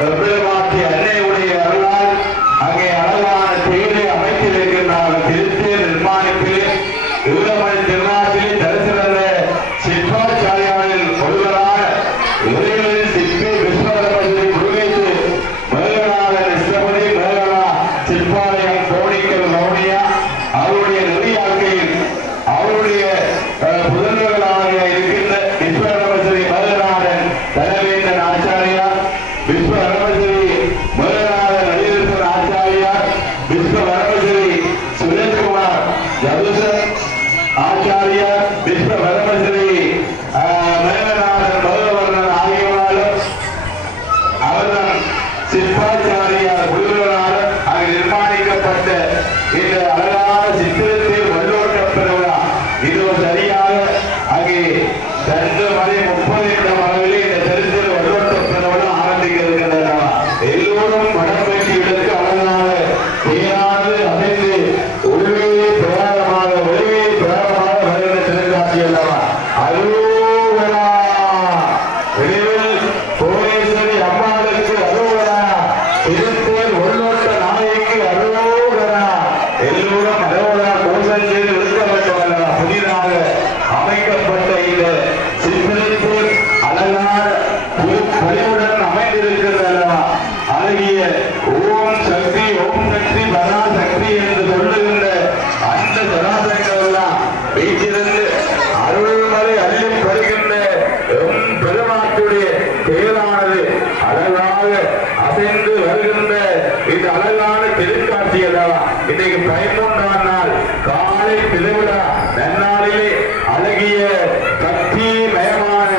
பெருமாட்டி அன்னையுடைய அருளால் அங்கே அழகான தேரை அமைத்திருக்கின்றார்கள். திருத்தேர் நிர்மாணிப்பிலே ஈழமணி திருநாட்டிலே தரிசிறந்த சிற்பாச்சாரியாரில் ஒருவரான இறைவனின் சிற்பி விஸ்வரமணி முருகேசு மேகநாதன் இஷ்டபதி மேகனா சிற்பாலயம் கோணிக்கல் மௌனியா அவருடைய நெறியாக்கையில் அவருடைய புதல்வர்களாக இருக்கின்ற விஸ்வரமஸ்ரீ மேகநாதன் தனவேந்தன் ஆச்சாரியார், விஸ்வரமஸ்ரீ மேகநாதன் அனிருத்தன் ஆச்சாரியார், விஸ்வரமஸ்ரீ சுரேஷ்குமார் ஜதுசன் ஆச்சாரியார், விஸ்வரமஸ்ரீ மேகநாதன் பகவர்ணன் ஆகியோராலும் அவர்தான் சிற்பாச்சாரியார் குழுவினரால் அங்கு நிர்மாணிக்கப்பட்ட இந்த அழகான சித்திரத்தில் வல்லோட்ட பெருவிழா இது சரியாக அங்கே 2 மணி 30 நிமிடம் அளவில் இந்த திருத்தேர் வல்லோட்ட பெருவிழா ஆரம்பிக்க இருக்கின்றன. எல்லோரும் வடம்பெட்டி எடுத்து அழகாக தேராது அமைந்து ஒளிவே பிரகாரமாக வருகிற திருக்காட்சி அல்லவா. அருவரா கோரேஸ்வரி அம்மாளுக்கு அருவரா, திருத்தேர் வல்லோட்ட நாயகி அருவரா, எல்லோரும் அருவரா கோஷம் செய்து இருக்க வேண்டும் அல்லவா. புதிதாக அமைக்கப்பட்ட இந்த சித்திரத்தேர் அழகான பலியுடன் அமைந்திருக்கிறது அல்லவா. அழகிய ஓம் சக்தி பராசக்தி என்று சொல்லுகின்ற அந்த சராசங்கள் எல்லாம் வீட்டிலிருந்து அருள்மலை அள்ளி வருகின்ற பெருமாட்டுடைய தேரானது அழகாக அசைந்து வருகின்ற இந்த அழகான திருக்காட்சி அல்லவா. இன்னைக்கு 13ஆம் நாள் காலை திருவிழா நன்னாளிலே அழகிய சக்தி மயமான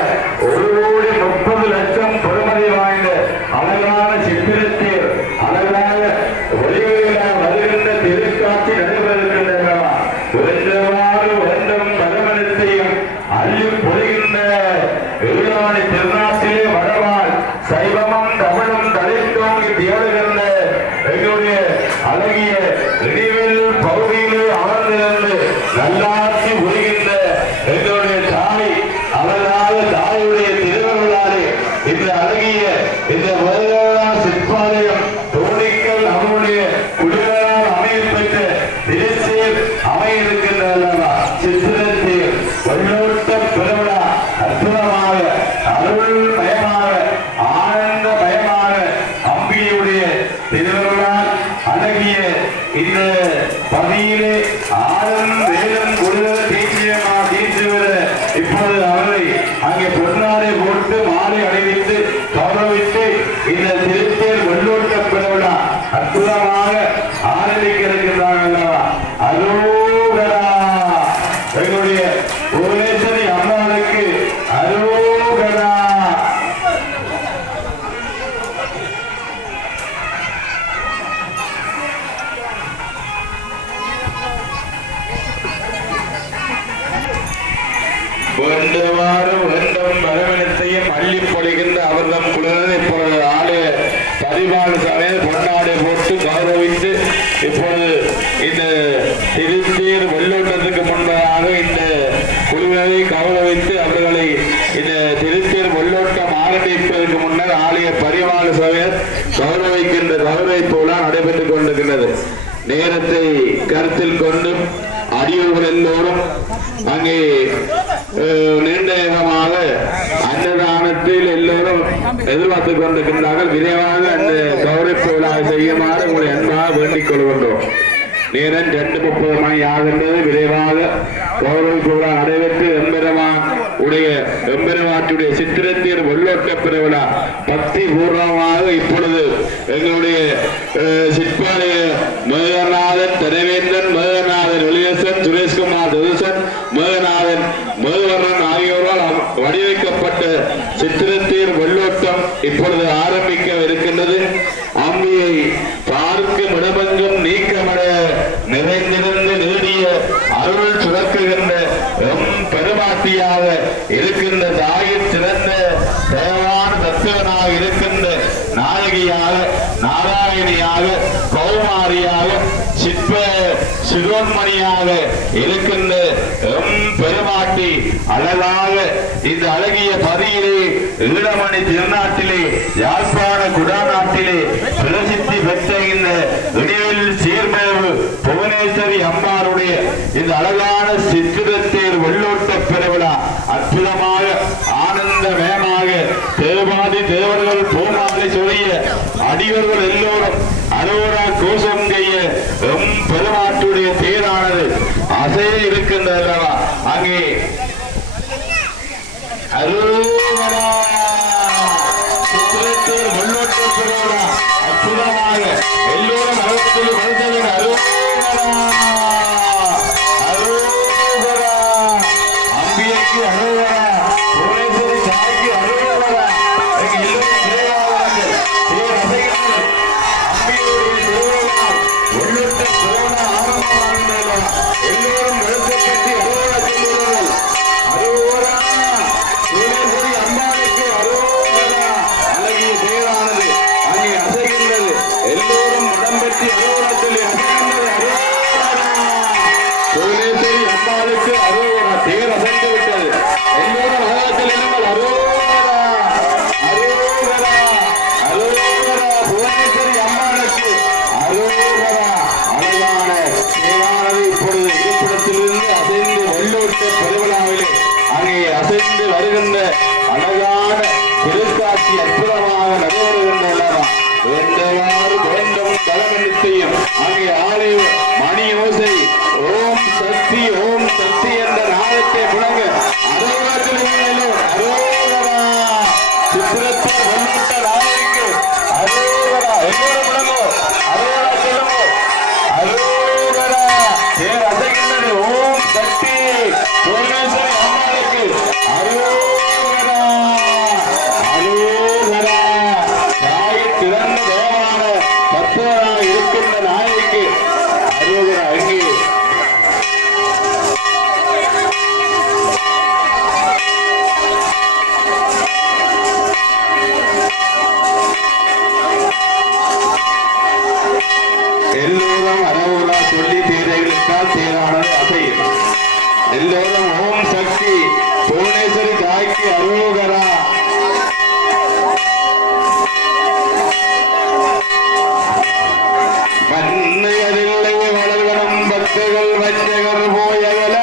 1,30,00,000 பெருமதி வாய்ந்த அழகான சித்திரத்தேர் அழகாக ஒளிவிழா வருகின்ற திருக்காட்சி நடைபெறுகின்றனவா. வேண்டும் பரமனத்தையும் அள்ளி பொழிகின்ற ஈழமணி திருநாட்டிலே வடவாள் சைவமும் தமிழும் தழைத்தோங்கி திகழ்கின்ற எங்களுடைய அழகிய இடிவில் பகுதியிலே அமர்ந்திருந்து நல்லாட்சி புரிகின்ற எங்களுடைய தாய் அழகாக தாயுடைய திருவருளாலே இந்த அழகிய இந்த வருடா சிற்பாலயம் தோணிக்கல் அவருடைய குடிவரால் அமையப்பெற்ற திருத்தேர் அமையிருக்கின்ற அல்லவா. சித்திரத்தேர் வல்லோட்ட பெருவிழா அற்புதமாக அருள்மயமாக ஆனந்தமயமாக அம்பிகையுடைய திருவருளால் அழகிய இந்த பதியிலே ஆளும் வேலும் கொடுதல் தீர்த்துவிட இப்போது அவரை அங்கே பொன்னாடை போட்டு மாலை அணிவித்து கௌரவித்து இந்த திருத்தேர் வெள்ளோட்ட பெருவிழா அற்புதமாக ஆரம்பிக்க இருக்கின்றார்கள் அல்லவா. அரோகரா எங்களுடைய புவனேஸ்வரி அம்மாளுக்கு அரோகரா. வேண்டும் பரவனத்தையும் அள்ளி பொழிகின்ற அவர்தம் குழந்தை இப்பொழுது ஆலய பதிவாளு சமையல் பொன்னாடை போட்டு கௌரவித்து இப்பொழுது இந்த திருத்தேர் வெள்ளோட்டத்துக்கு முன்பதாக இந்த குழுவை கௌரவித்து அவர்களை இந்த திருத்தேர் வெள்ளோட்டம் ஆரம்பிப்பதற்கு முன்னர் ஆலய பரிவாளு சமையல் கௌரவிக்கின்ற கௌரவிப்பு விழா நடைபெற்றுக் கொண்டிருக்கின்றது. நேரத்தை கருத்தில் கொண்டு அடியோர்கள் எல்லோரும் அங்கே நீண்டமாக அன்னதானத்தில் எல்லோரும் எதிர்பார்த்துக் கொண்டிருக்கின்றார்கள். விரைவாக அந்த கௌரவிப்பு விழா செய்யுமாறு உங்களை அன்பாக வேண்டிக் கொள்கின்றோம். நேரம் 2:30 மணி ஆகின்றது. விரைவாக கௌரவிப்பு விழா நடைபெற்று எம்பெருமாட்டுடைய சித்திரத்தேர் வெள்ளோட்ட பெருவிழா பக்தி பூர்வமாக இப்பொழுது எங்களுடைய சிற்பாலய மேகநாதன் தனவேந்தன் மேகநாதன் வெளியசன் சுரேஷ்குமார் ஜதுசன் மேகநாதன் மேகவர்ணன் ஆகியோரால் வடிவமைக்கப்பட்ட சித்திரத்தேர் வெள்ளோட்டம் இப்பொழுது ஆரம்பிக்க இருக்கின்றது. அம்பியை பார்க்கும் இடமெங்கும் நீக்கமட நிறைந்திருந்து நீடிய அருள் சுரக்குகின்ற பெருமாட்டியாக இருக்கின்ற தாயின் சிறந்த தேவான தத்துவனாக இருக்கின்ற நாயகியாக நாராயணியாக கௌமாரியாக சிற்ப சிரோன்மணியாக இருக்கின்ற பெருமாட்டி அழகாக இந்த அழகிய பதியிலே ஈழமணி திருநாட்டிலே யாழ்ப்பாண குடாநாடு அடியவர்கள் எல்லோரும் அரோரா கோஷம் செய்ய பெருமாட்டுடைய தேரானது அசைய இருக்கின்றது. அங்கே அரோகரா முன்னோட்ட பெறுவதா அற்புதமாக எல்லோரும் அறுபத்தில் வளர்ந்தவர் அரோகரா அம்பியைக்கு அரோகரா புவனேஸ்வரி தாய்க்கு அரோகரா எல்லோரும் அம்பியுடைய திருவிழா முன்னோட்ட பெறுவதா ஆரம்பமாக எல்லோரும் வளர்த்து கட்டி அரோகரா செல்கிறார்கள். அரோகரா புவனேஸ்வரி அம்பாளுக்கு அரோகரா அழகிய தேரானது அங்கே அசைகின்றது. எல்லோரும் உடம்பெற்றி அரோகரா சொல்லி அசைகின்றது. புவனேஸ்வரி அம்பாளுக்கு அரோகரா தேர் அசைந்து விட்டது. எல்லோரும் அழகத்தில் இருங்கள். அரோகரா அரோகரா அரோகரா புவனேஸ்வரி அம்பாளுக்கு அரோகரா. அழகான தேரானது இப்பொழுது இருப்பிடத்திலிருந்து அசைந்து வெள்ளோட்ட பெருவிழாவிலே அங்கே அசைந்து வருகின்ற அழகான திருக்காட்சி அற்புதமாக நடைபெறுகின்றன. வேண்டவாறு வேண்டும் தலைமையும் அங்கே ஆலய மணி ஓசை ஓம் சக்தி என்ற நாளத்தை முழங்க அரோகரா அரோகரா சித்திரத்தை வெள்ளோட்ட நாளைக்கு அரோகரா எல்லோரும் முழங்கோ அரோகரா சொல்லுங்க அரோகரா தேர் அசைகின்றது. ஓம் சக்தி புவனேஸ்வரி அம்மாளுக்கு அரோகரா அரோகரா தாயை திறந்த தேவான பக்தராக இருக்கின்ற நாயைக்கு அரோகரா. எங்கே எல்லோரும் அரோகரா சொல்லி தேரைகளுக்கால் தேரானது அசையும். எல்லோரும் ஓம் சக்தி புவனேஸ்வரி தாய்க்கு அரோகரா. மன்னையதில்லை வளர்வனம் பக்தர்கள் வஞ்சகர் போயகல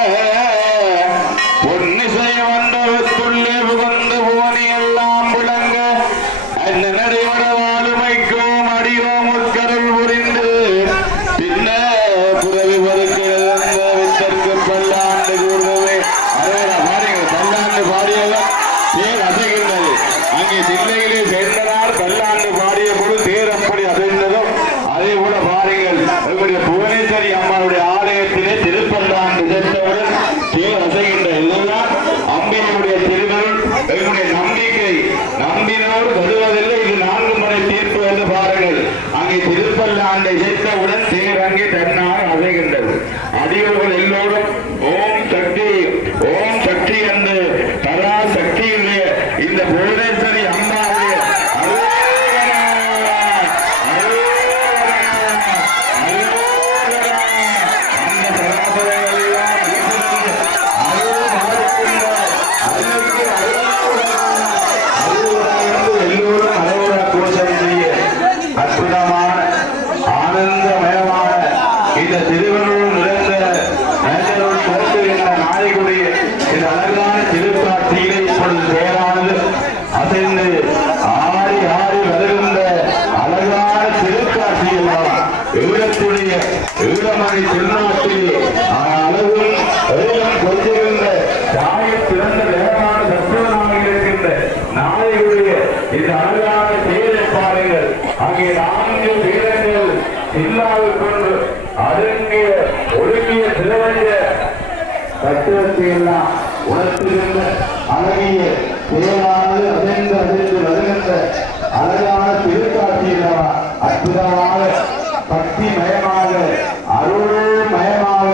பொன்னிசை மண்டபத்துள்ளே புகுந்து புவனி எல்லாம் விளங்க அந்த நடைவட வாழுமைக்கும் அடியோ முற்கருள் புரிந்து பின்ன புறவி வருகிறது வித்தற்கு பல்லாண்டு கூடவே அரோகரா பாருங்கள். பல்லாண்டு பாடியவர் தேர் அசைகின்றது. அங்கே தில்லையிலே சென்றனால் பல்லாண்டு பாடிய போது தேர் அப்படி அசைந்ததோ அதே போல பாருங்கள். எங்களுடைய புவனேஸ்வரி அம்மாவுடைய ஆலயத்திலே திருப்பல்லாண்டு சென்றவுடன் தேர் அசைகின்ற எல்லாம் அம்பியினுடைய திருவருள் எங்களுடைய நம்பிக்கை. நம்பினோடு வருவதில்லை. இது 4 முறை தீர்ப்பு என்று பாருங்கள். அங்கே திருப்பல்லாண்டை சேர்த்தவுடன் தேர் அங்கே தன்னால் அசைகின்றது. அதிகர்கள் எல்லோரும் ஓம் சக்தி என்று பரா சக்தியுடைய இந்த புவனேஸ்வரி அம்மாவுடைய எல்லோரும் அரோகரா கோஷம் செய்ய அற்புதமான ஆனந்தமயமான இந்த திருவள்ளுவர் நிறைந்த நேசரோடு தோற்றுகின்ற நாயகுடைய இந்த அழகான திருக்காட்சியிலே இப்பொழுது தேரானது அசைந்து ஆடி வருகின்ற அழகான திருக்காட்சி எல்லாம் ஈழத்துடைய ஈழமணி திருநாட்டிலே அழகும் எழிலும் கொஞ்சிருந்த தாயை பிறந்த வேகமான தத்துவனாக இருக்கின்ற நாயகுடைய இந்த அழகான தேரை பாருங்கள். அங்கே 4 வீரங்கள் இல்லாமல் கொண்டு அடங்கிய ஒழுங்கிய சிறவஞ்ச தத்துவத்தை எல்லாம் உணர்த்துகின்ற அழகிய தேரானது அசைந்து வருகின்ற அழகான திருக்காட்சி அல்லவா. அற்புதமாக பக்தி மயமாக அருள் மயமாக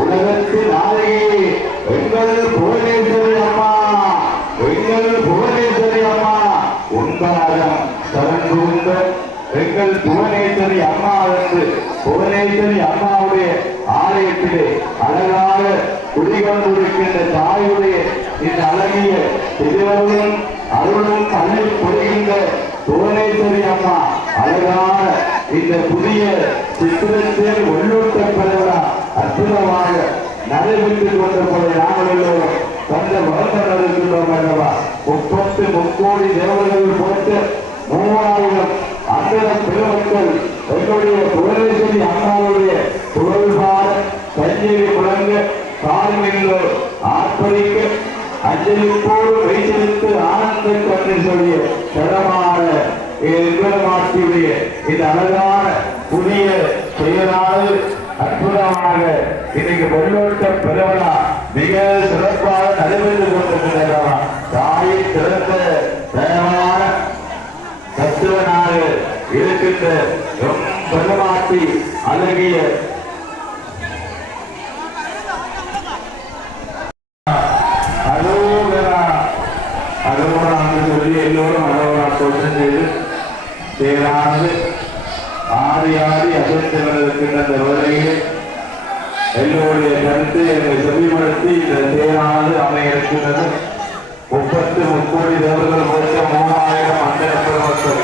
உலகத்து நாயகி எங்கள் புவனேஸ்வரி அம்மா உண்பாதம் தொடர்ந்து எங்கள் புவனேஸ்வரி அம்மா வந்து புவனேஸ்வரி அம்மாவுடைய ஆலயத்திலே அழகாக குடிகொண்டிருக்கின்ற தாயுடைய இந்த அழகிய திருவருளும் அருளும் அள்ளி பொழிகின்ற புவனேஸ்வரி அம்மா அழகான இந்த புதிய சித்திரத்தில் உள்ளூட்ட பெறவா அற்புதமாக நடைபெற்றுக் கொண்டிருப்பதை நாங்கள் எல்லோரும் தந்த வருத்தம் இருக்கின்றோம் அல்லவா. 33 கோடி தேவர்கள் போட்டு 3000 அந்த பெருமக்கள் எங்களுடைய புவனேஸ்வரி அம்மாவுடைய புகழ்பாட தஞ்சை முழங்க காலமில்லோ ஆர்ப்பரிக்க அஞ்சலிப்போடு வைத்திருத்து ஆனந்த கண்ணீர் தரமான மாற்றியுடைய இந்த அழகான புதிய செயலானது அற்புதமாக இன்னைக்கு வெள்ளோட்டம் பெருவனா மிக சிறப்பாக நடைபெற்று கொண்டிருக்கின்றன. தாயை சிறந்த தயமான தத்துவனாக இருக்கின்ற பெருமாட்டி அழகிய எல்லோரும் அரோகரா தோற்றம் செய்து தேரானது ஆடி ஆடி அசைத்து இருக்கின்ற வேளையில் எல்லோருடைய கருத்து எங்களை செவிமடுத்தி இந்த தேரானது அமைய இருக்கின்றது. 30 கோடி தேவர்கள் 3000 அந்த மக்கள்